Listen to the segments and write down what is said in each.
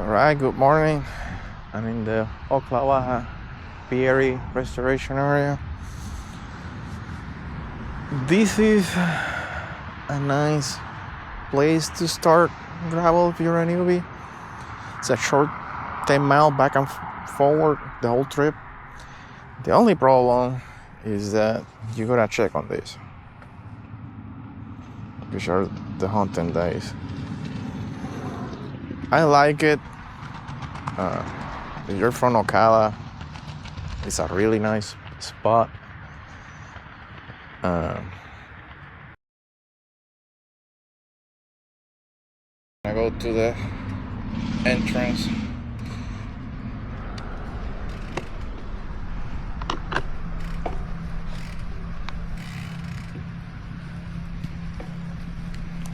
Alright, good morning. I'm in the Ocklawaha Prairie restoration area. This is a nice place to start gravel if you're a newbie. It's a short 10-mile back and forward the whole trip. The only problem is that you gotta check on this, which are the hunting days. I like it. If you're from Ocala, it's a really nice spot. I go to the entrance.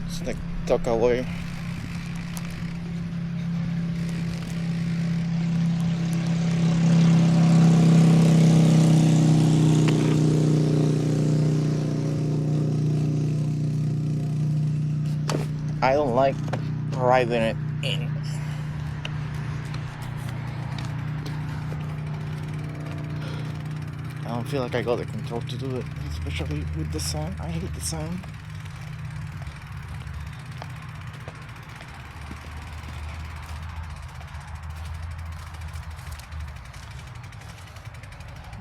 It's the Ocala. I don't like riding it in. I don't feel like I got the control to do it, especially with the sun. I hate the sun.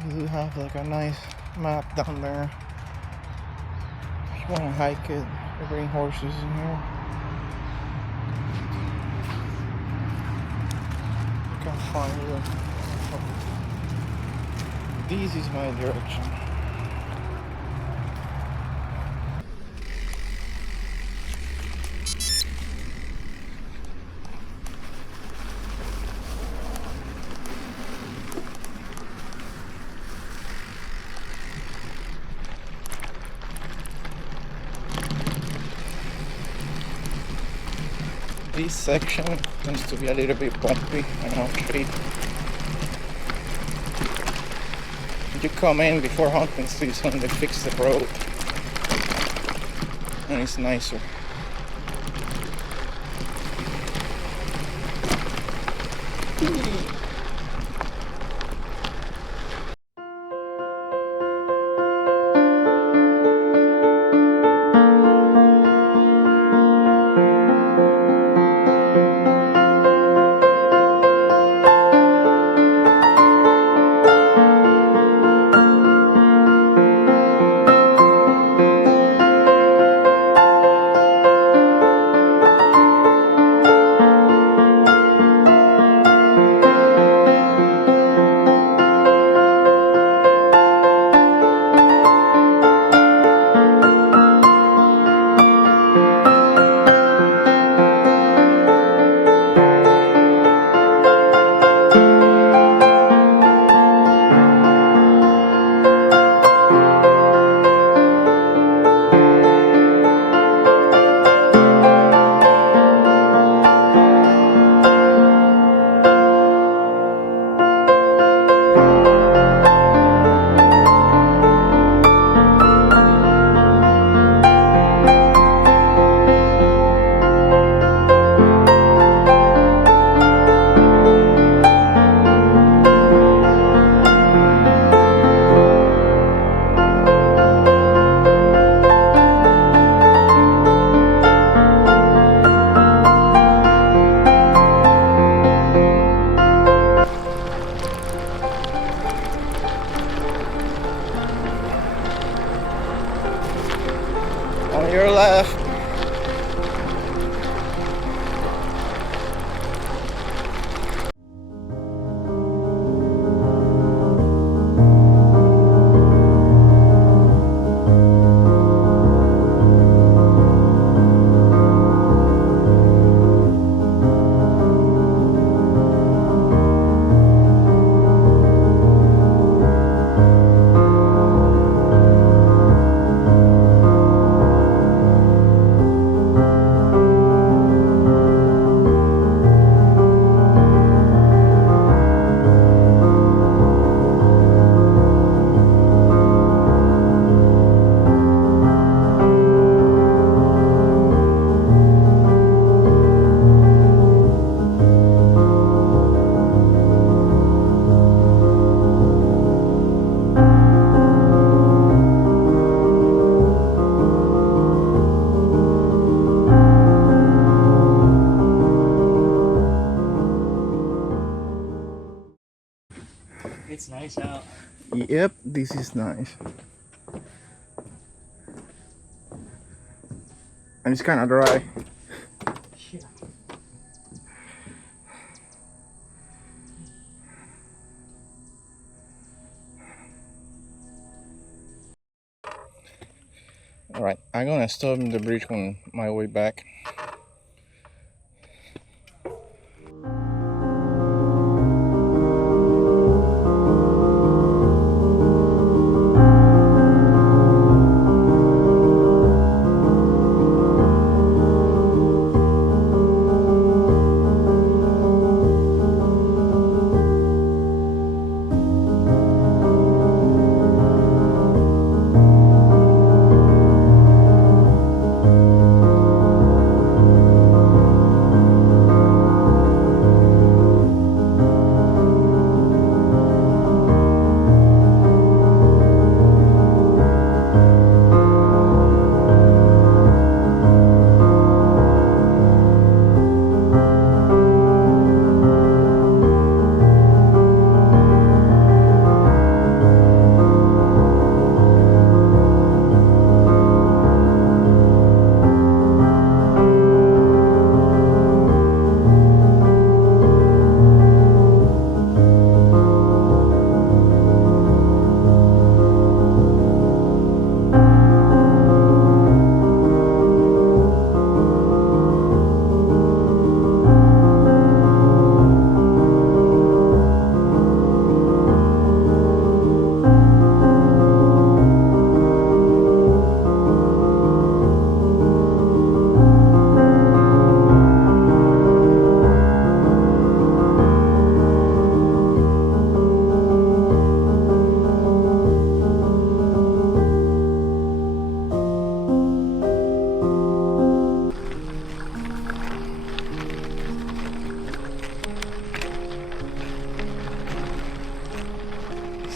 We do have like a nice map down there. If you want to hike it, they bring horses in here. You can find it. This is my direction. This section tends to be a little bit bumpy and off-street. You come in before hunting season, they fix the road and it's nicer. It's nice out. Yep, this is nice. And it's kind of dry. Yeah. Alright, I'm gonna stop in the bridge on my way back.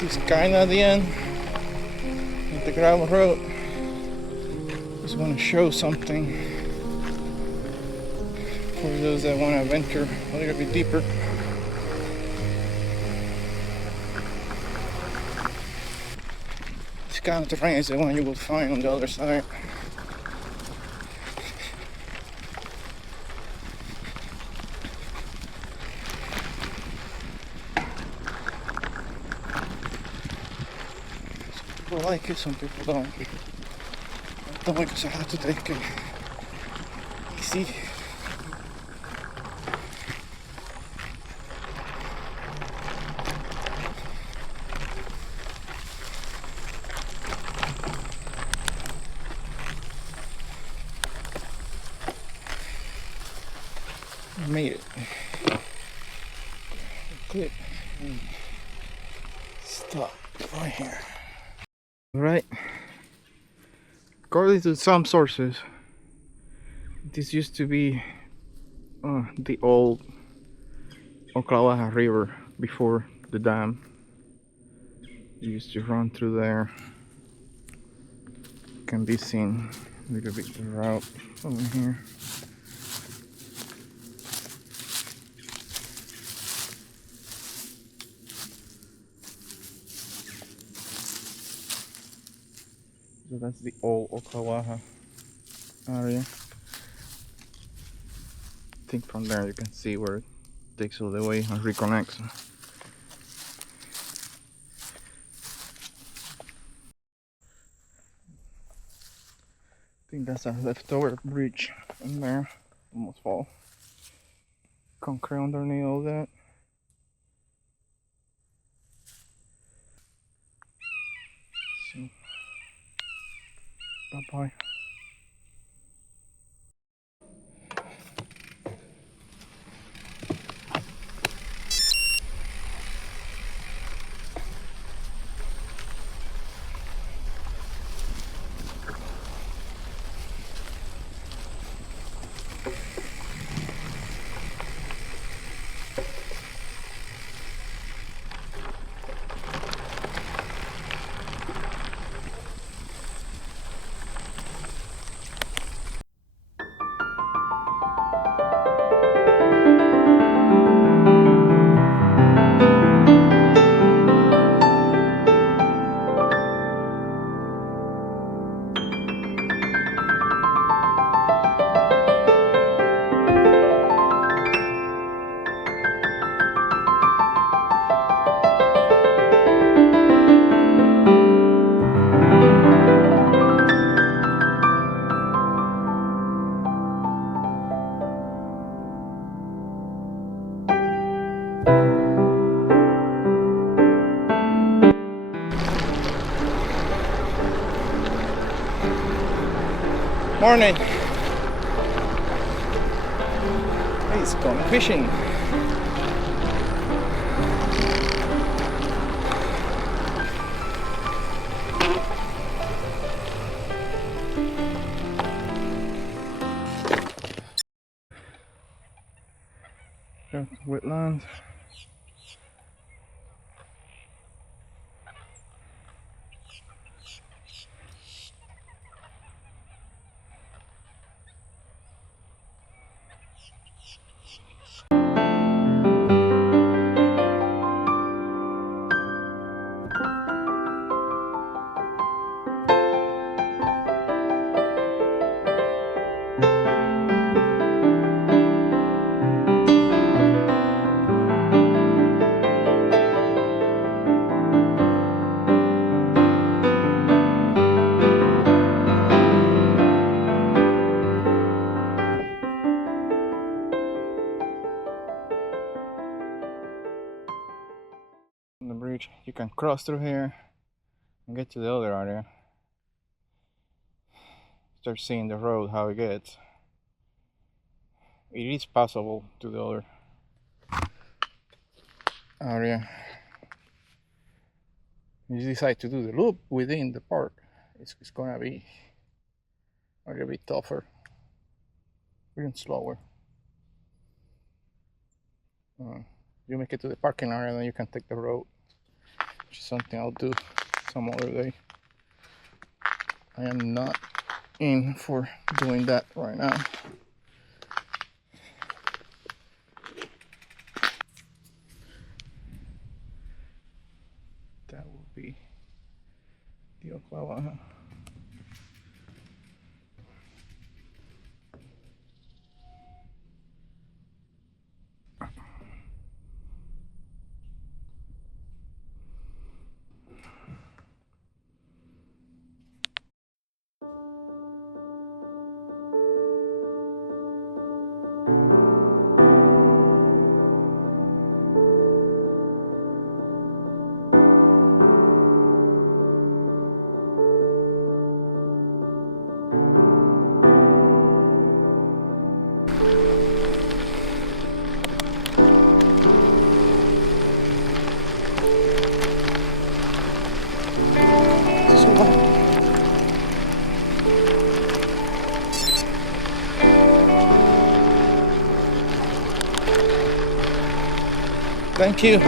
This is kind of the end of the gravel road. Just want to show something for those that want to venture a little bit deeper. This kind of terrain is the one you will find on the other side. Some people like it, some people don't. I don't because I have to take it easy. I made it. Clip and stop right here. Right. According to some sources, this used to be the old Ocklawaha River before the dam. It used to run through there. Can be seen a little bit the route over here. So that's the old Ocklawaha area. I think from there you can see where it takes all the way and reconnects. I think that's a leftover bridge in there. Almost fall. Concrete underneath all that. So, bye-bye. Morning. He's going fishing. Wetlands. On the bridge, you can cross through here and get to the other area. Start seeing the road, how it gets. It is passable to the other area. If you decide to do the loop within the park, it's gonna be a little bit tougher, even slower. You make it to the parking area, then you can take the road, which is something I'll do some other day. I am not in for doing that right now. That will be the Ocklawaha. Thank you.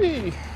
Hey.